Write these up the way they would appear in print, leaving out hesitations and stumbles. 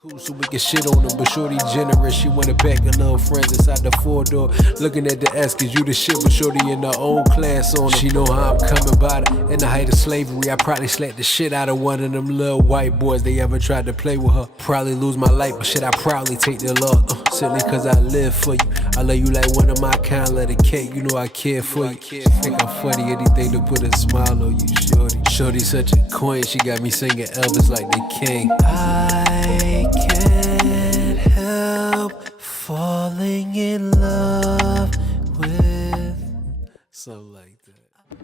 Cool, so we can shit on them, but shorty generous. She wanna pack her little friends inside the 4-door. Looking at the ass, cause you the shit, but shorty in her own class on her. She know how I'm coming by her. In the height of slavery, I probably slapped the shit out of one of them little white boys. They ever tried to play with her. Probably lose my life, but shit, I proudly take their love. Simply cause I live for you. I love you like one of my kind, let it cake. You know I care for you. Think I'm funny, anything to put a smile on you, shorty. Shorty such a queen, she got me singing Elvis like the king. I can't help falling in love with something like that.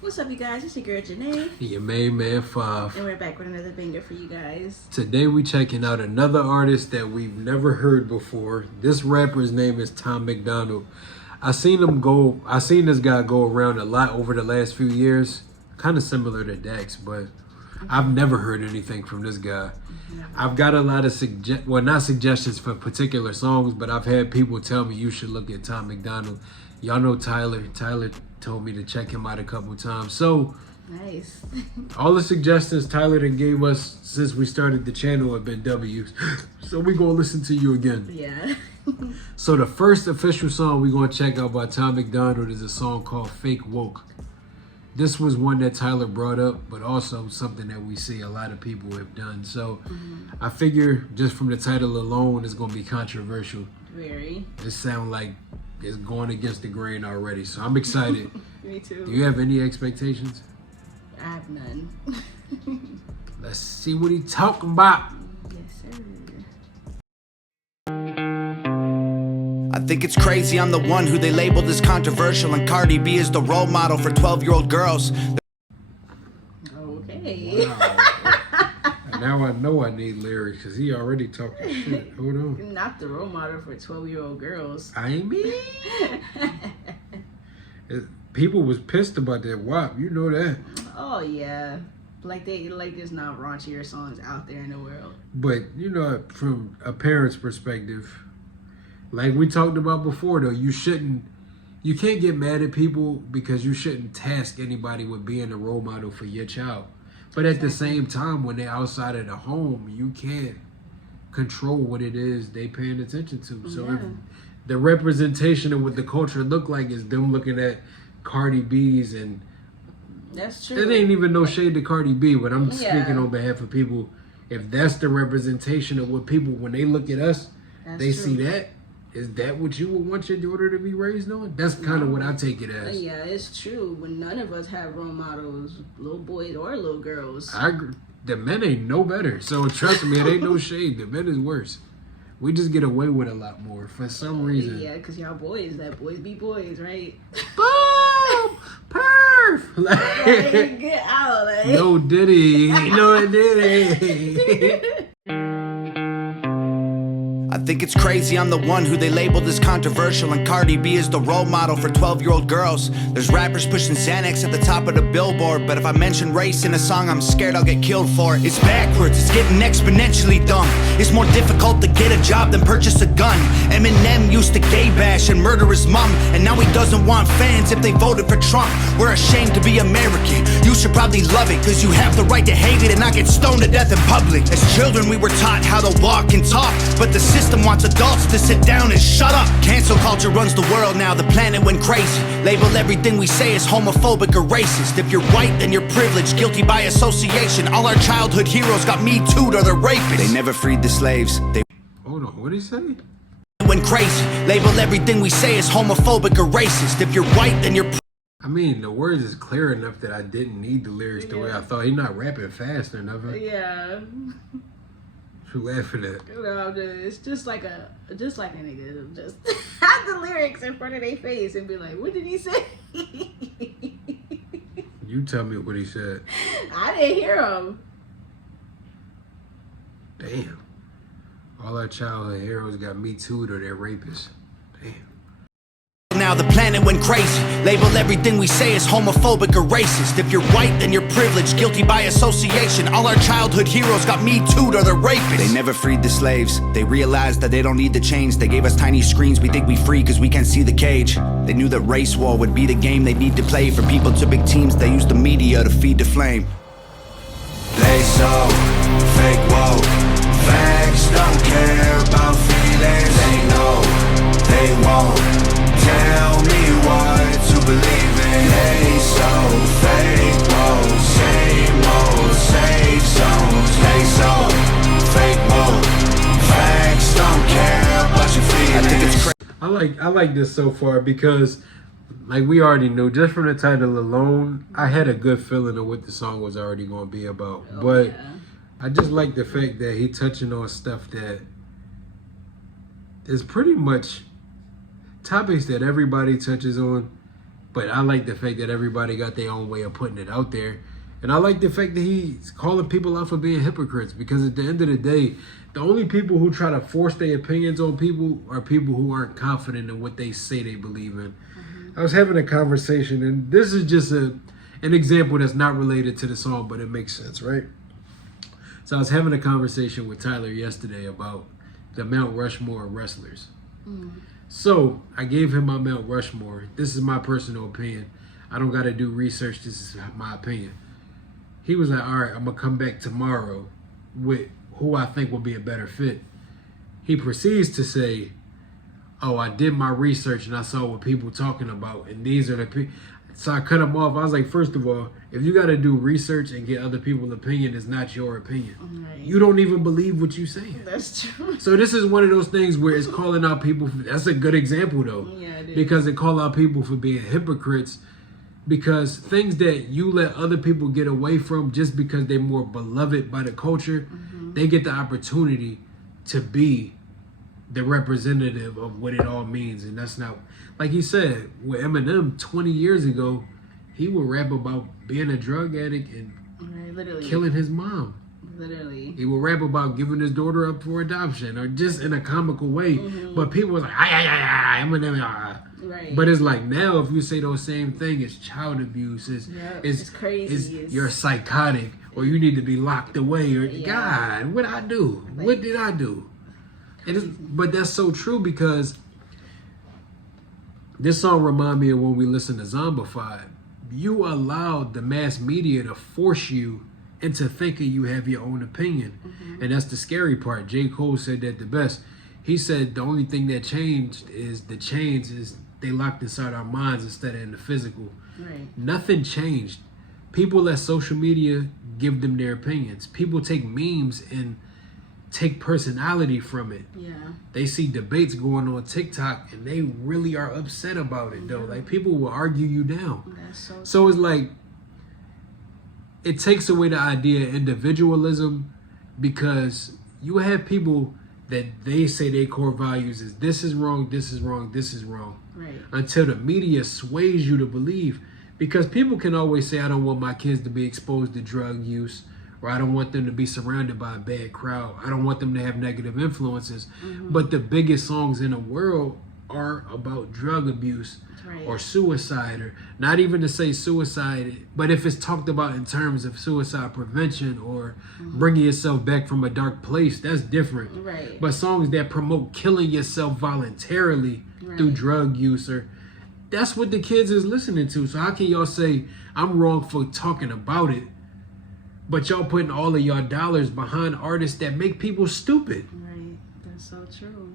What's up, you guys? It's your girl Janae. Your main man 5. And we're back with another banger for you guys. Today we checking out another artist that we've never heard before. This rapper's name is Macdonald. I seen this guy go around a lot over the last few years. Kind of similar to Dax, but I've never heard anything from this guy. I've got a lot of not suggestions for particular songs, but I've had people tell me you should look at Macdonald. Y'all know Tyler. Tyler told me to check him out a couple times. So nice. all the suggestions Tyler done gave us since we started the channel have been W's. So we gonna listen to you again. Yeah. So the first official song we gonna check out by Macdonald is a song called Fake Woke. This was one that Tyler brought up, but also something that we see a lot of people have done. So I figure just from the title alone, it's going to be controversial. Very. It sounds like it's going against the grain already. So I'm excited. Me too. Do you have any expectations? I have none. Let's see what he talking about. Yes, sir. I think it's crazy I'm the one who they labeled as controversial, and Cardi B is the role model for 12-year-old girls. Okay. Wow. And now I know I need lyrics because he already talking shit. Hold on. Not the role model for 12-year-old girls. I mean, people was pissed about that WAP. You know that. Oh yeah. Like there's not raunchier songs out there in the world. But you know, from a parent's perspective, like we talked about before, though, you can't get mad at people because you shouldn't task anybody with being a role model for your child. But at the same time, when they're outside of the home, you can't control what it is they paying attention to. So if the representation of what the culture look like is them looking at Cardi B's, and that's true. it ain't even no shade to Cardi B, but I'm speaking on behalf of people. If that's the representation of what people, when they look at us, they see that. Is that what you would want your daughter to be raised on? That's kind of what I take it as. Yeah, it's true. When none of us have role models, little boys or little girls. I agree. The men ain't no better. So trust me, it ain't no shade. The men is worse. We just get away with a lot more for some reason. Yeah, because y'all boys, that boys be boys, right? Boom! Perf! Like, get out. Like. No Diddy. No Diddy. I think it's crazy I'm the one who they labeled as controversial, and Cardi B is the role model for 12-year-old girls. There's rappers pushing Xanax at the top of the billboard, but if I mention race in a song, I'm scared I'll get killed for it. It's backwards, it's getting exponentially dumb. It's more difficult to get a job than purchase a gun. Eminem used to gay bash and murder his mom, and now he doesn't want fans if they voted for Trump. We're ashamed to be American. You should probably love it, cause you have the right to hate it and not get stoned to death in public. As children we were taught how to walk and talk, but the system wants adults to sit down and shut up. Cancel culture runs the world now, the planet went crazy. Label everything we say as homophobic or racist. If you're white, then you're privileged, guilty by association. All our childhood heroes got Me Too'd or they're rapists. They never freed the slaves. They Hold on, what did he say? went crazy. Label everything we say as homophobic or racist. If you're white, then you're I mean, the words is clear enough that I didn't need the lyrics the way I thought. He's not rapping fast or nothing. Yeah. You laughing at? No, it's just like a nigga just have the lyrics in front of their face and be like, what did he say? You tell me what he said. I didn't hear him. Damn. All our childhood heroes got Me Too'd or they're rapists. Damn. now, the planet went crazy. Label everything we say as homophobic or racist. If you're white, then you're privileged, guilty by association. All our childhood heroes got Me Too'd or they're rapists. They never freed the slaves. They realized that they don't need the chains. They gave us tiny screens, we think we free cause we can't see the cage. They knew that race war would be the game they need to play. For people to big teams, they use the media to feed the flame. They so fake woke, They won't tell me what to believe in. They so fake, whoa, same old safe zones. They so fake, whoa, facts don't care about your feelings. I think it's crazy. I like this so far because, like we already knew, just from the title alone, I had a good feeling of what the song was already going to be about. But I just like the fact that he touching on stuff that is pretty much topics that everybody touches on. But I like the fact that everybody got their own way of putting it out there. And I like the fact that he's calling people out for being hypocrites, because at the end of the day, the only people who try to force their opinions on people are people who aren't confident in what they say they believe in. I was having a conversation, and this is just an example that's not related to the song, but it makes sense, right? So I was having a conversation with Tyler yesterday about the Mount Rushmore wrestlers. So I gave him my Mount Rushmore. This is my personal opinion. I don't got to do research. This is my opinion. He was like, all right, I'm going to come back tomorrow with who I think will be a better fit. He proceeds to say, oh, I did my research and I saw what people talking about, and these are the people. So I cut him off. I was like, first of all, if you got to do research and get other people's opinion, it's not your opinion. Right. You don't even believe what you're saying. That's true. So this is one of those things where it's calling out people. That's a good example, though. Yeah, it is. Because it call out people for being hypocrites, because things that you let other people get away from just because they're more beloved by the culture, they get the opportunity to be the representative of what it all means. And that's not, like he said, with Eminem 20 years ago, he would rap about being a drug addict and killing his mom. Literally. He would rap about giving his daughter up for adoption, or just in a comical way. But people was like, Eminem, Right. But it's like now, if you say those same thing, it's child abuse. It's crazy. You're psychotic, or you need to be locked away. Or God, what did I do? Like, what did I do? But that's so true, because this song remind me of when we listened to Zombified. You allowed the mass media to force you into thinking you have your own opinion. And that's the scary part. J. Cole said that the best. He said the only thing that changed is the chains is they locked inside our minds instead of in the physical. Right. Nothing changed. People let social media give them their opinions. People take memes and take personality from it. Yeah. They see debates going on TikTok and they really are upset about it, though. Like, people will argue you down. That's so it's like, it takes away the idea of individualism, because you have people that they say their core values is this is wrong, this is wrong, this is wrong. Right. Until the media sways you to believe. Because people can always say, I don't want my kids to be exposed to drug use, or I don't want them to be surrounded by a bad crowd. I don't want them to have negative influences. But the biggest songs in the world are about drug abuse. Right. Or suicide, or not even to say suicide, but if it's talked about in terms of suicide prevention or bringing yourself back from a dark place, that's different. Right. But songs that promote killing yourself voluntarily through drug use, or that's what the kids is listening to. So how can y'all say I'm wrong for talking about it, but y'all putting all of y'all dollars behind artists that make people stupid? Right. That's so true.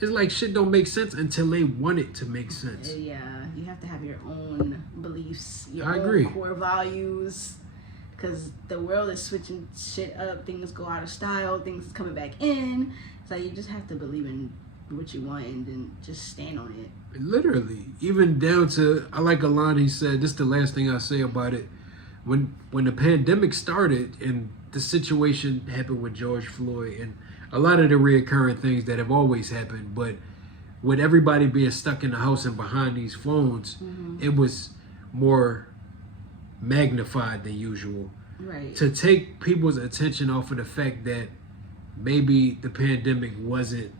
It's like shit don't make sense until they want it to make sense. Yeah, you have to have your own beliefs, your I own agree. core values, because the world is switching shit up. Things go out of style. Things is coming back in. So you just have to believe in what you want and then just stand on it. Literally, even down to, I like a line he said. This is the last thing I say about it. When the pandemic started and the situation happened with George Floyd and a lot of the reoccurring things that have always happened, but with everybody being stuck in the house and behind these phones, it was more magnified than usual. Right. To take people's attention off of the fact that maybe the pandemic wasn't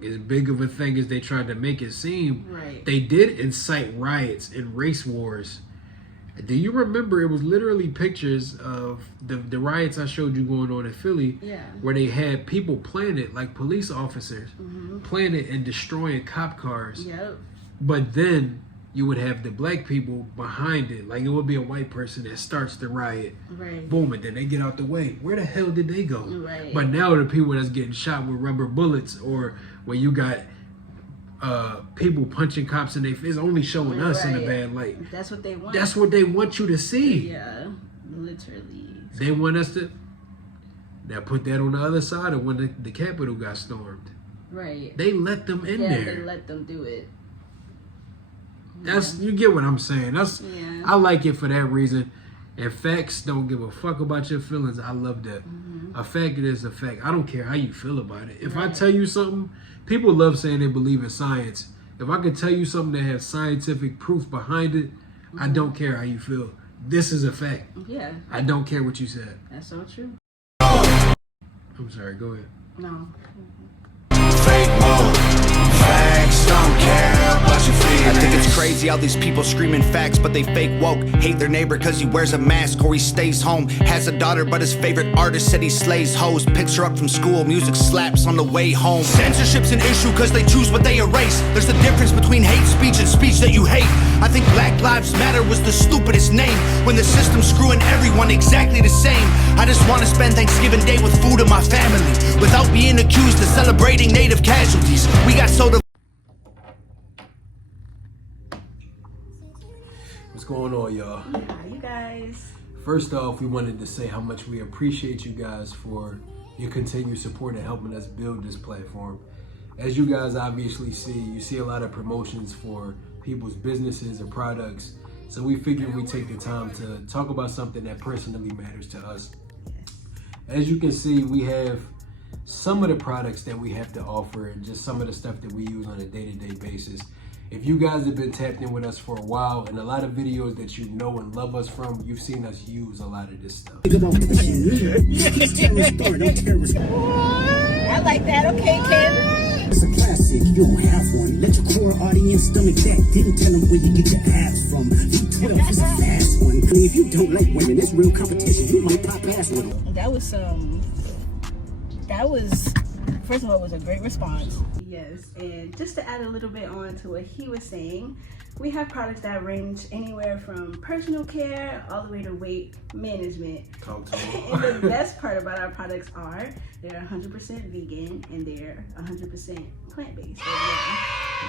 as big of a thing as they tried to make it seem. Right. They did incite riots and race wars. Do you remember, it was literally pictures of the riots I showed you going on in Philly, where they had people planted, like police officers, planted and destroying cop cars. Yep. But then you would have the black people behind it. Like, it would be a white person that starts the riot. Right. Boom, and then they get out the way. Where the hell did they go? Right. But now the people that's getting shot with rubber bullets, or when you got people punching cops in their face, only showing us in a bad light. That's what they want. That's what they want you to see. Yeah, literally. They want us to now put that on the other side of when the Capitol got stormed. Right. They let them in there. They let them do it. You get what I'm saying. Yeah. I like it for that reason. And facts don't give a fuck about your feelings. I love that. A fact is a fact. I don't care how you feel about it. If I tell you something, people love saying they believe in science. If I could tell you something that has scientific proof behind it, I don't care how you feel. This is a fact. Yeah. I don't care what you said. That's so true. I'm sorry, go ahead. No. Fake woke, facts don't care about your feelings. I think it's crazy how these people screaming facts, but they fake woke. Hate their neighbor cause he wears a mask or he stays home. Has a daughter but his favorite artist said he slays hoes. Picks her up from school, music slaps on the way home. Censorship's an issue cause they choose what they erase. There's a difference between hate speech and speech that you hate. I think Black Lives Matter was the stupidest name, when the system's screwing everyone exactly the same. I just want to spend Thanksgiving Day with food and my family, without being accused of celebrating native casualties. We got so What's going on, y'all? Yeah, you guys. First off, we wanted to say how much we appreciate you guys for your continued support and helping us build this platform. As you guys obviously see, you see a lot of promotions for people's businesses or products. So we figured we'd take the time to talk about something that personally matters to us. As you can see, we have some of the products that we have to offer and just some of the stuff that we use on a day-to-day basis. If you guys have been tapped in with us for a while, and a lot of videos that you know and love us from, you've seen us use a lot of this stuff. I like that. Okay, Ken. It's a classic, you don't have one. Let your core audience stomach that. Didn't tell them where you get your abs from. V12 is a fast one. I mean, if you don't like women, it's real competition. You might pop ass with them. That was, first of all, it was a great response. Yes, and just to add a little bit on to what he was saying, we have products that range anywhere from personal care all the way to weight management. And the best part about our products are they're 100% vegan and they're 100% plant-based. So, yeah.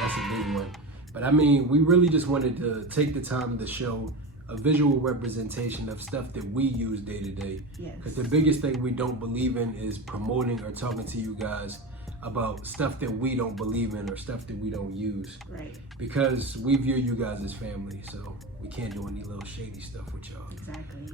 That's a big one. But I mean, we really just wanted to take the time to show a visual representation of stuff that we use day to day. Because the biggest thing we don't believe in is promoting or talking to you guys about stuff that we don't believe in or stuff that we don't use. Right. Because we view you guys as family, so we can't do any little shady stuff with y'all. Exactly.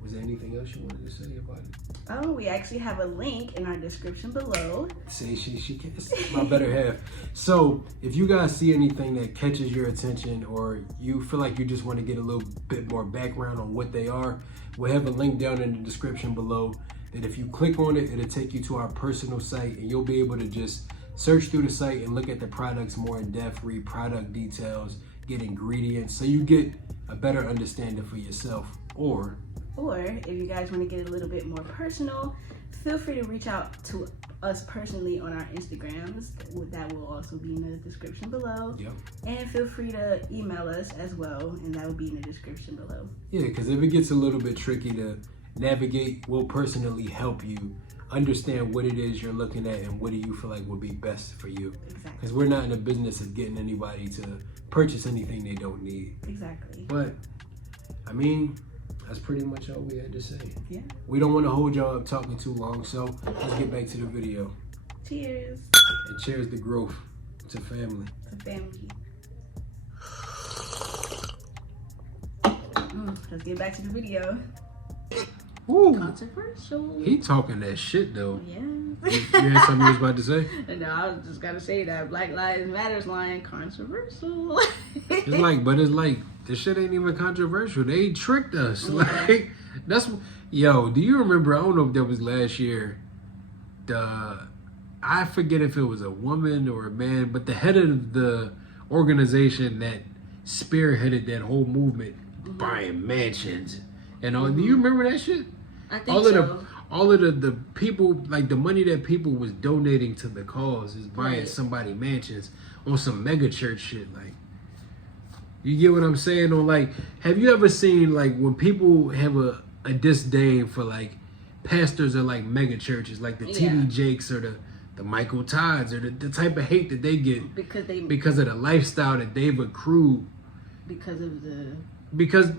Was there anything else you wanted to say about it? Oh, we actually have a link in our description below. See, she can't. My better half. So, if you guys see anything that catches your attention, or you feel like you just want to get a little bit more background on what they are, we'll have a link down in the description below. That if you click on it, it'll take you to our personal site, and you'll be able to just search through the site and look at the products more in depth, read product details, get ingredients, so you get a better understanding for yourself. Or if you guys want to get a little bit more personal, feel free to reach out to us personally on our Instagrams. That will also be in the description below. Yep. And feel free to email us as well, and that will be in the description below. Yeah, because if it gets a little bit tricky to navigate, we'll personally help you understand what it is you're looking at and what do you feel like would be best for you. Exactly. Because we're not in the business of getting anybody to purchase anything they don't need. Exactly. But, I mean, that's pretty much all we had to say. Yeah. We don't want to hold y'all up talking too long, so let's get back to the video. Cheers. And cheers to growth, to family. To family. Let's get back to the video. Woo. Controversial. He talking that shit though. Yeah. You had something you was about to say? No, I was just gotta say that Black Lives Matters line controversial. It's like this shit ain't even controversial. They tricked us. Yeah. Like that's yo. Do you remember? I don't know if that was last year. I forget if it was a woman or a man, but the head of the organization that spearheaded that whole movement, buying mansions and all. Do you remember that shit? I think so. All of the people, like the money that people was donating to the cause is buying somebody mansions on some mega church shit. Like, you get what I'm saying? On like, have you ever seen like when people have a disdain for like pastors or like mega churches, like the TD Jakes or the the Michael Todds, or the type of hate that they get because of the lifestyle that they've accrued. Because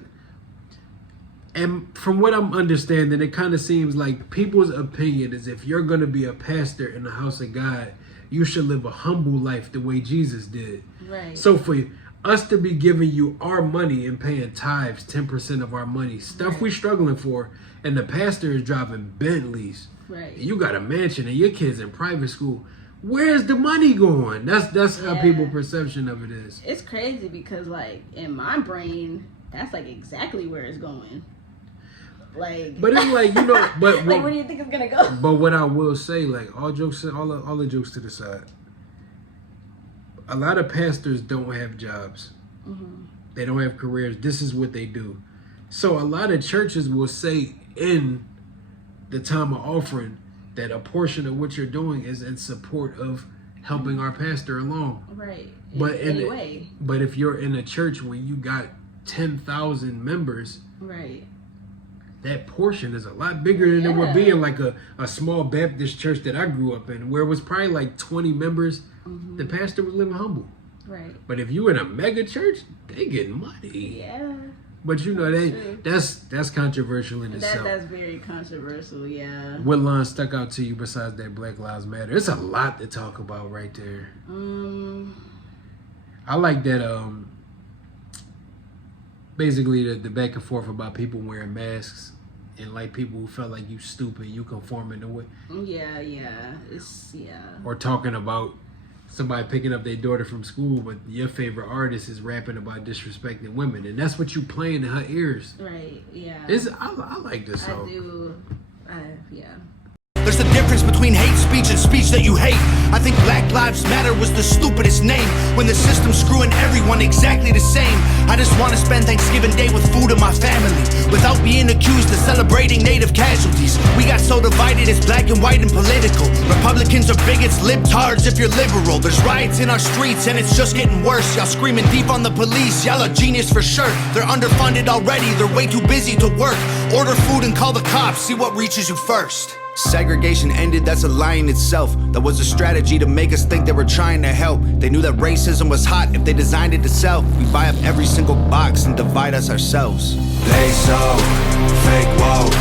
and from what I'm understanding, it kind of seems like people's opinion is if you're going to be a pastor in the house of God, you should live a humble life the way Jesus did. Right. So for us to be giving you our money and paying tithes, 10% of our money, stuff we struggling for, and the pastor is driving Bentleys. Right. And you got a mansion and your kids in private school. Where's the money going? That's how people's perception of it is. It's crazy because like in my brain, that's like exactly where it's going. Like, but it's like, you know, but like, where do you think it's gonna go? But what I will say, like, all the jokes to the side, a lot of pastors don't have jobs. Mm-hmm. They don't have careers. This is what they do. So a lot of churches will say in the time of offering that a portion of what you're doing is in support of helping our pastor along. Right. But anyway. But if you're in a church where you got 10,000 members, right, that portion is a lot bigger than it would be in like a small Baptist church that I grew up in, where it was probably like 20 members. The pastor was living humble. Right. But if you in a mega church, they getting money. Yeah. But you know, that's controversial in itself. That's very controversial, yeah. What line stuck out to you besides that Black Lives Matter? It's a lot to talk about right there. I like that basically the back and forth about people wearing masks and like people who felt like you stupid, you conforming to what. Yeah. Or talking about somebody picking up their daughter from school, but your favorite artist is rapping about disrespecting women, and that's what you playing in her ears. Right, yeah. I like this song. I do, yeah. There's a difference between hate speech and speech that you hate. I think Black Lives Matter was the stupidest name when the system's screwing everyone exactly the same. I just want to spend Thanksgiving Day with food and my family without being accused of celebrating native casualties. We got so divided, it's black and white and political. Republicans are bigots, libtards if you're liberal. There's riots in our streets and it's just getting worse. Y'all screaming deep on the police, y'all a genius for sure. They're underfunded already, they're way too busy to work. Order food and call the cops, see what reaches you first. Segregation ended, that's a lie in itself. That was a strategy to make us think they were trying to help. They knew that racism was hot if they designed it to sell. We buy up every single box and divide us ourselves. They so fake woke.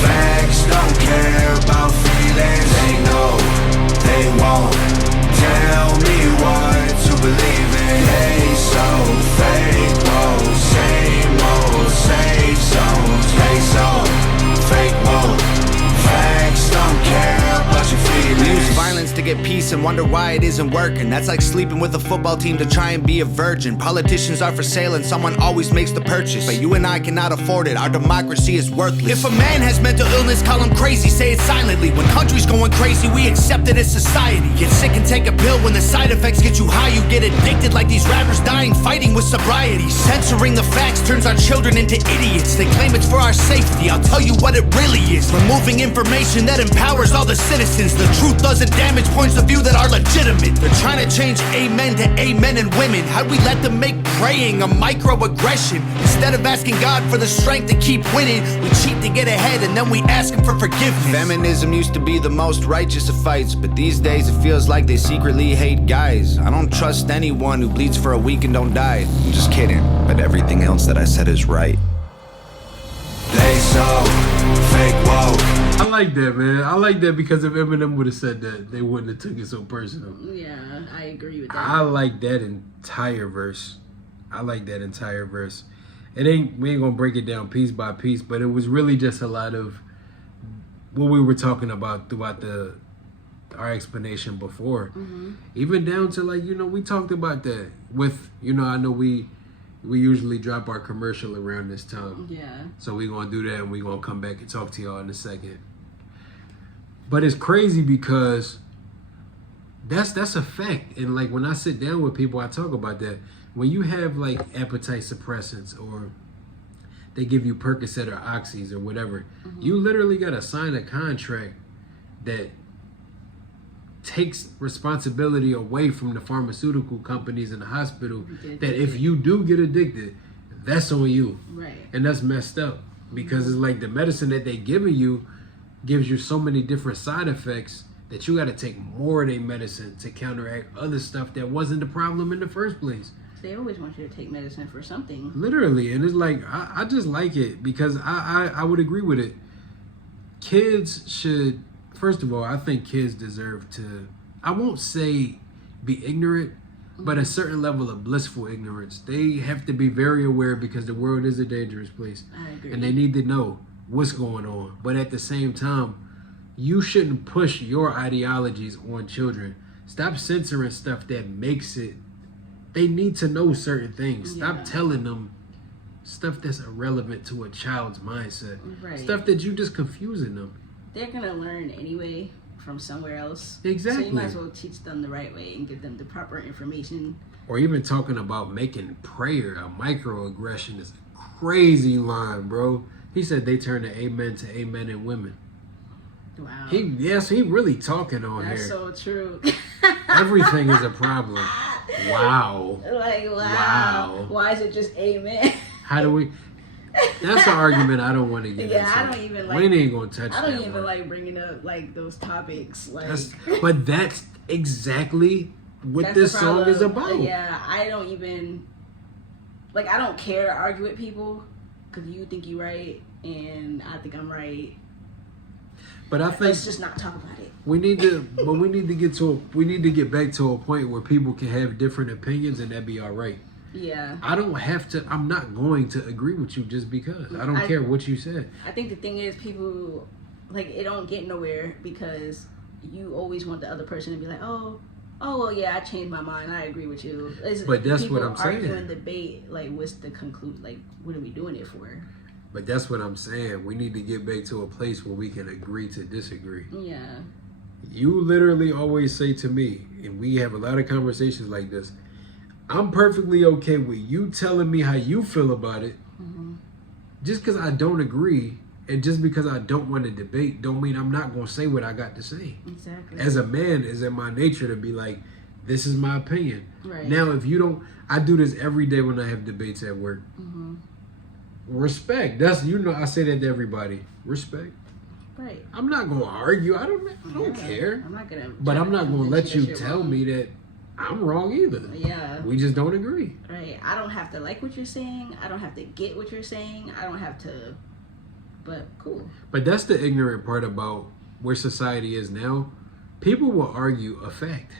Facts don't care about feelings. They know they won't tell me what to believe in. They so fake woke. Same old safe zones. They so fake woke. Facts don't care about your feelings. We use violence to get peace and wonder why it isn't working. That's like sleeping with a football team to try and be a virgin. Politicians are for sale and someone always makes the purchase, but you and I cannot afford it. Our democracy is worthless. If a man has mental illness, call him crazy, say it silently. When country's going crazy, we accept it as society. Get sick and take a pill. When the side effects get you high, you get addicted like these rappers dying fighting with sobriety. Censoring the facts turns our children into idiots. They claim it's for our safety. I'll tell you what it really is. Removing information that empowers all the citizens. The truth doesn't damage points of view that are legitimate. They're trying to change amen to amen and women. How'd we let them make praying a microaggression? Instead of asking God for the strength to keep winning, we cheat to get ahead and then we ask him for forgiveness. Feminism used to be the most righteous of fights, but these days it feels like they secretly hate guys. I don't trust anyone who bleeds for a week and don't die. I'm just kidding, but everything else that I said is right. They so fake woke. I like that, man. I like that because if Eminem would have said that, they wouldn't have took it so personal. Yeah, I agree with that. I like that entire verse. We ain't gonna break it down piece by piece, but it was really just a lot of what we were talking about throughout our explanation before. Even down to like, we talked about that with, I know we usually drop our commercial around this time. Yeah. So we're going to do that and we're going to come back and talk to y'all in a second. But it's crazy because that's a fact. And like when I sit down with people, I talk about that. When you have like appetite suppressants or they give you Percocet or Oxys or whatever, you literally got to sign a contract that takes responsibility away from the pharmaceutical companies and the hospital that if you do get addicted, that's on you. Right. And that's messed up because it's like the medicine that they giving you gives you so many different side effects that you got to take more of their medicine to counteract other stuff that wasn't the problem in the first place. They always want you to take medicine for something. Literally. And it's like, I just like it because I would agree with it. Kids should, first of all, I think kids deserve to, I won't say be ignorant, but a certain level of blissful ignorance. They have to be very aware because the world is a dangerous place. I agree. And they need to know what's going on. But at the same time, you shouldn't push your ideologies on children. Stop censoring stuff that makes it, they need to know certain things. Stop telling them stuff that's irrelevant to a child's mindset. Right. Stuff that you just confusing them. They're going to learn anyway from somewhere else. Exactly. So you might as well teach them the right way and give them the proper information. Or even talking about making prayer a microaggression is a crazy line, bro. He said they turn the amen to amen in women. Wow. He really talking on That's here. so true. Everything is a problem. Wow. Like, wow. Wow. Why is it just amen? How do we? That's an argument I don't want to get into. I don't even like. We ain't gonna touch that. I don't even one. like bringing up like those topics. Like, but that's exactly what that's this the song is problem. about. Yeah, I don't even like. I don't care to argue with people because you think you're right and I think I'm right. But I think let's just not talk about it. We need to get back to a point where people can have different opinions and that'd be all right. Yeah. I'm not going to agree with you just because. I don't care what you said. I think the thing is people, like, it don't get nowhere because you always want the other person to be like, oh, well, yeah, I changed my mind. I agree with you. But that's people what I'm saying. Argue and debate, like, what's the conclusion? Like, what are we doing it for? But that's what I'm saying. We need to get back to a place where we can agree to disagree. Yeah. You literally always say to me, and we have a lot of conversations like this, I'm perfectly okay with you telling me how you feel about it. Mm-hmm. Just because I don't agree and just because I don't want to debate don't mean I'm not going to say what I got to say. Exactly. As a man, it's in my nature to be like, this is my opinion. Right. Now, if you don't, I do this every day when I have debates at work. Mm-hmm. Respect. That's, I say that to everybody. Respect. Right. I'm not going to argue. I don't care. I'm not gonna. But I'm not going to let you that tell wrong. me that I'm wrong either. Yeah. We just don't agree. Right. I don't have to like what you're saying. I don't have to get what you're saying. I don't have to. But cool. But that's the ignorant part about where society is now. People will argue a fact.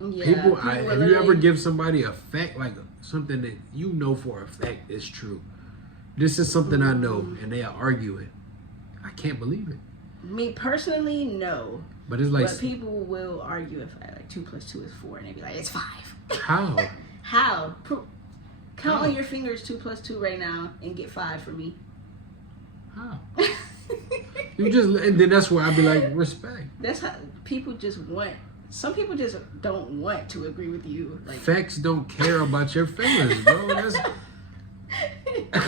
Yeah. Have you ever give somebody a fact, like something that you know for a fact is true? This is something I know, and they argue it. I can't believe it. Me personally, no. But it's like, but people will argue if like 2 + 2 is 4, and they be like, it's 5. How? How? Count on your fingers 2 + 2 right now and get 5 for me. How? And then that's where I'd be like, respect. That's how people just want. Some people just don't want to agree with you. Like, facts don't care about your feelings, bro. That's.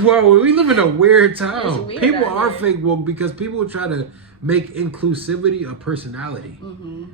Well, we live in a weird time. Weird People are fake, because people try to make inclusivity a personality. Mm-hmm.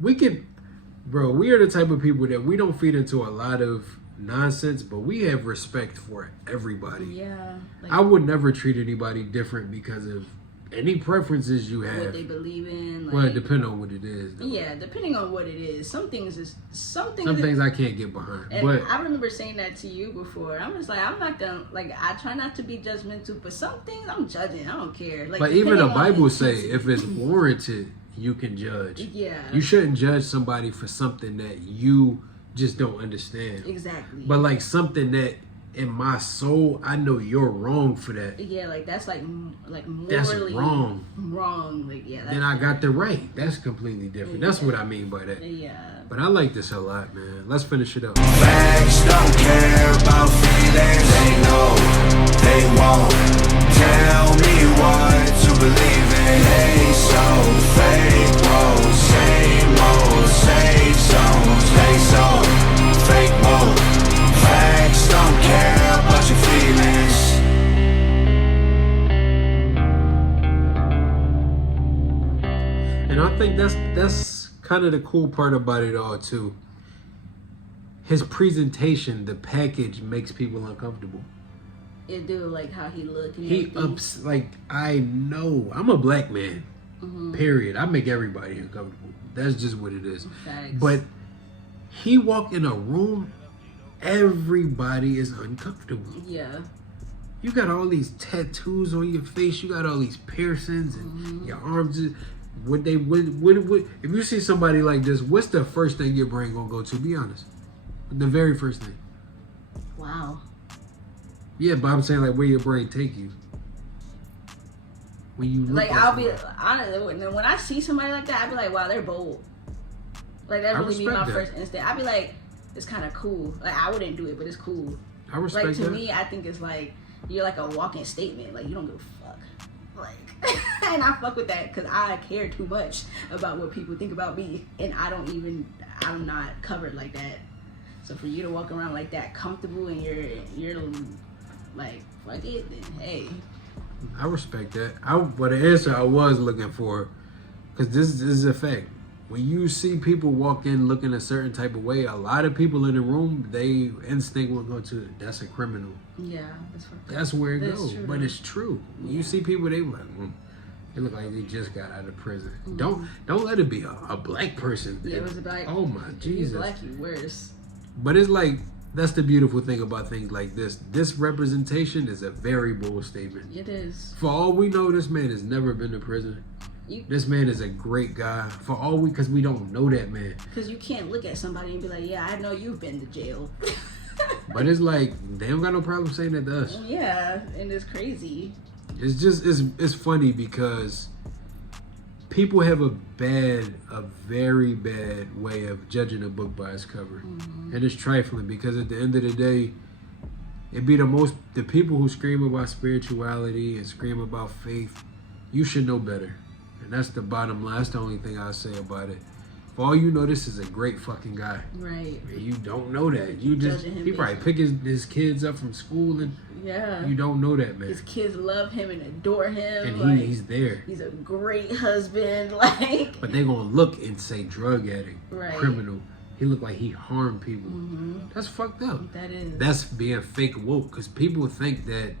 We are the type of people that we don't feed into a lot of nonsense, but we have respect for everybody. Yeah. Like, I would never treat anybody different because of any preferences you have. What they believe in. Like, well, it depends on what it is, though. Yeah, depending on what it is. Some things I can't get behind. And but I remember saying that to you before. I'm just like, I'm not gonna, like, I try not to be judgmental, but some things I'm judging. I don't care. Like, but even the Bible say if it's warranted, you can judge. Yeah. You shouldn't judge somebody for something that you just don't understand. Exactly. But like something that in my soul, I know you're wrong for that. Yeah, like that's like morally that's wrong. Wrong, like yeah. Then I got the right. That's completely different. That's what I mean by that. Yeah. But I like this a lot, man. Let's finish it up. Facts don't care about feelings. They know they won't tell me what to believe in. They so fake, bro. Same old safe zones. They so fake mode. Facts don't care about your feelings. And I think that's kind of the cool part about it all too. His presentation, the package, makes people uncomfortable. It do, like how he looked. Like, I know I'm a black man. Period. I make everybody uncomfortable. That's just what it is. Facts. But he walked in a room, everybody is uncomfortable. Yeah. You got all these tattoos on your face. You got all these piercings and your arms. If you see somebody like this, what's the first thing your brain gonna go to? Be honest. The very first thing. Wow. Yeah, but I'm saying like where your brain take you. When you look Like at I'll be somebody. honestly when I see somebody like that, I'll be like, wow, they're bold. Like that I really be respect my that. first instinct. I'd be like, it's kind of cool. Like I wouldn't do it, but it's cool. I respect Like to that. me, I think it's like you're like a walking statement. Like you don't give a fuck. Like, and I fuck with that because I care too much about what people think about me, and I'm not covered like that. So for you to walk around like that, comfortable, and you're like, fuck it, then hey. I respect that. But the answer I was looking for, because this is a fact. When you see people walk in looking a certain type of way, a lot of people in the room, they instinct will go to, that's a criminal. Yeah, that's fucked up. That's where it That's goes. true, But though. it's true. When you see people, they like, they look like they just got out of prison. Don't let it be a black person. Yeah, it was like, oh my if Jesus. you black, you worse. But it's like, that's the beautiful thing about things like this. This representation is a very bold statement. It is. For all we know, this man has never been to prison. This man is a great guy. For all because we don't know that man. Because you can't look at somebody and be like, yeah, I know you've been to jail. But it's like, they don't got no problem saying that to us. Yeah, and it's crazy. It's just, it's funny because people have a very bad way of judging a book by its cover. And it's trifling because at the end of the day, it be the people who scream about spirituality and scream about faith, you should know better. And that's the bottom line. That's the only thing I'll say about it. For all you know, this is a great fucking guy. Right. And you don't know that. You just, Judging him he probably pick his kids up from school and Yeah. you don't know that, man. His kids love him and adore him. And like, he's there. He's a great husband. Like, But they gonna look and say drug addict, Right. criminal. He look like he harmed people. That's fucked up. that is. That's being fake woke because people think that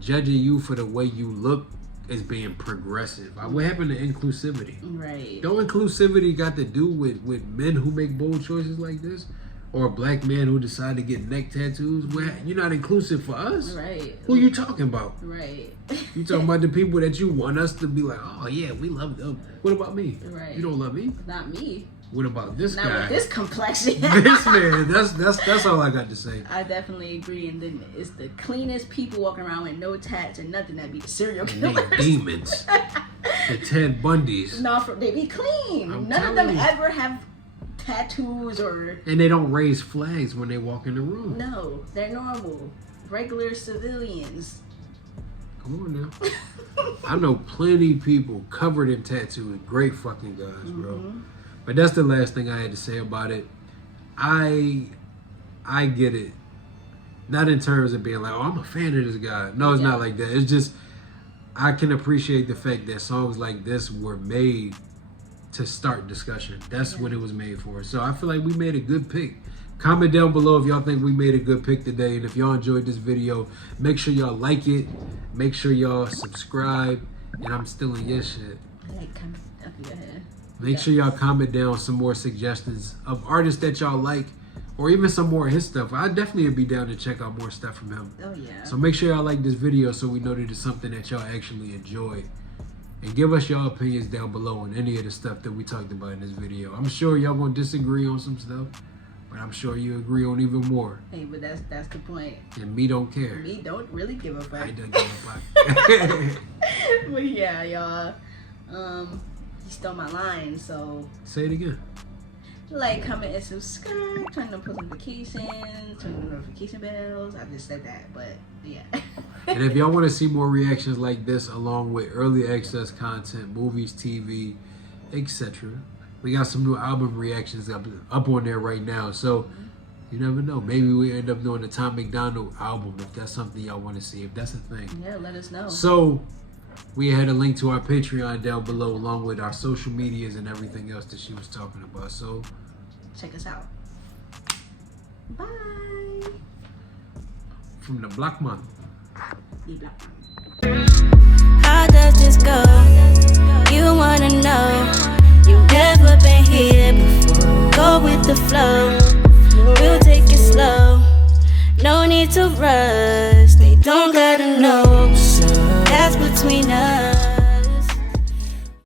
judging you for the way you look is being progressive. What happened to inclusivity? Right. Don't inclusivity got to do with men who make bold choices like this? Or a black man who decide to get neck tattoos? You're not inclusive for us. Right. Who you talking about? Right. You talking about the people that you want us to be like, oh yeah, we love them. What about me? Right. You don't love me? Not me. What about this Not guy? with this complexion. This man. That's all I got to say. I definitely agree. And then it's the cleanest people walking around with no tats and nothing that be the serial And they killers. demons. The Ted Bundys. No, they be clean. I'm None of them telling you. ever have tattoos or And they don't raise flags when they walk in the room. no. They're normal, regular civilians. Come on now. I know plenty of people covered in tattoos. Great fucking guys, bro. But that's the last thing I had to say about it. I get it. Not in terms of being like, oh, I'm a fan of this guy. No, it's not like that. It's just, I can appreciate the fact that songs like this were made to start discussion. That's what it was made for. So I feel like we made a good pick. Comment down below if y'all think we made a good pick today. And if y'all enjoyed this video, make sure y'all like it. Make sure y'all subscribe. And I'm still in your shit. Like, come up your head. Make sure y'all comment down some more suggestions of artists that y'all like, or even some more of his stuff. I definitely would be down to check out more stuff from him. Oh yeah. So make sure y'all like this video so we know that it's something that y'all actually enjoy. And give us your opinions down below on any of the stuff that we talked about in this video. I'm sure y'all gonna disagree on some stuff, but I'm sure you agree on even more. Hey, but that's the point. And me don't care. Me don't really give a fuck. I don't give a fuck. But yeah, y'all. He stole my line, so Say it again. like, comment, and subscribe. Turn on post notifications. Turn on notification bells. I just said that, but yeah. And if y'all want to see more reactions like this, along with early access content, movies, TV, etc., we got some new album reactions up on there right now. So you never know. Maybe we end up doing the Tom Macdonald album if that's something y'all want to see. If that's a thing. Yeah, let us know. So we had a link to our Patreon down below, along with our social medias and everything else that she was talking about. So check us out. Bye. from the Black Man. Be black. How does this go? you wanna know. You've never been here before. Go with the flow. We'll take it slow. No need to rush.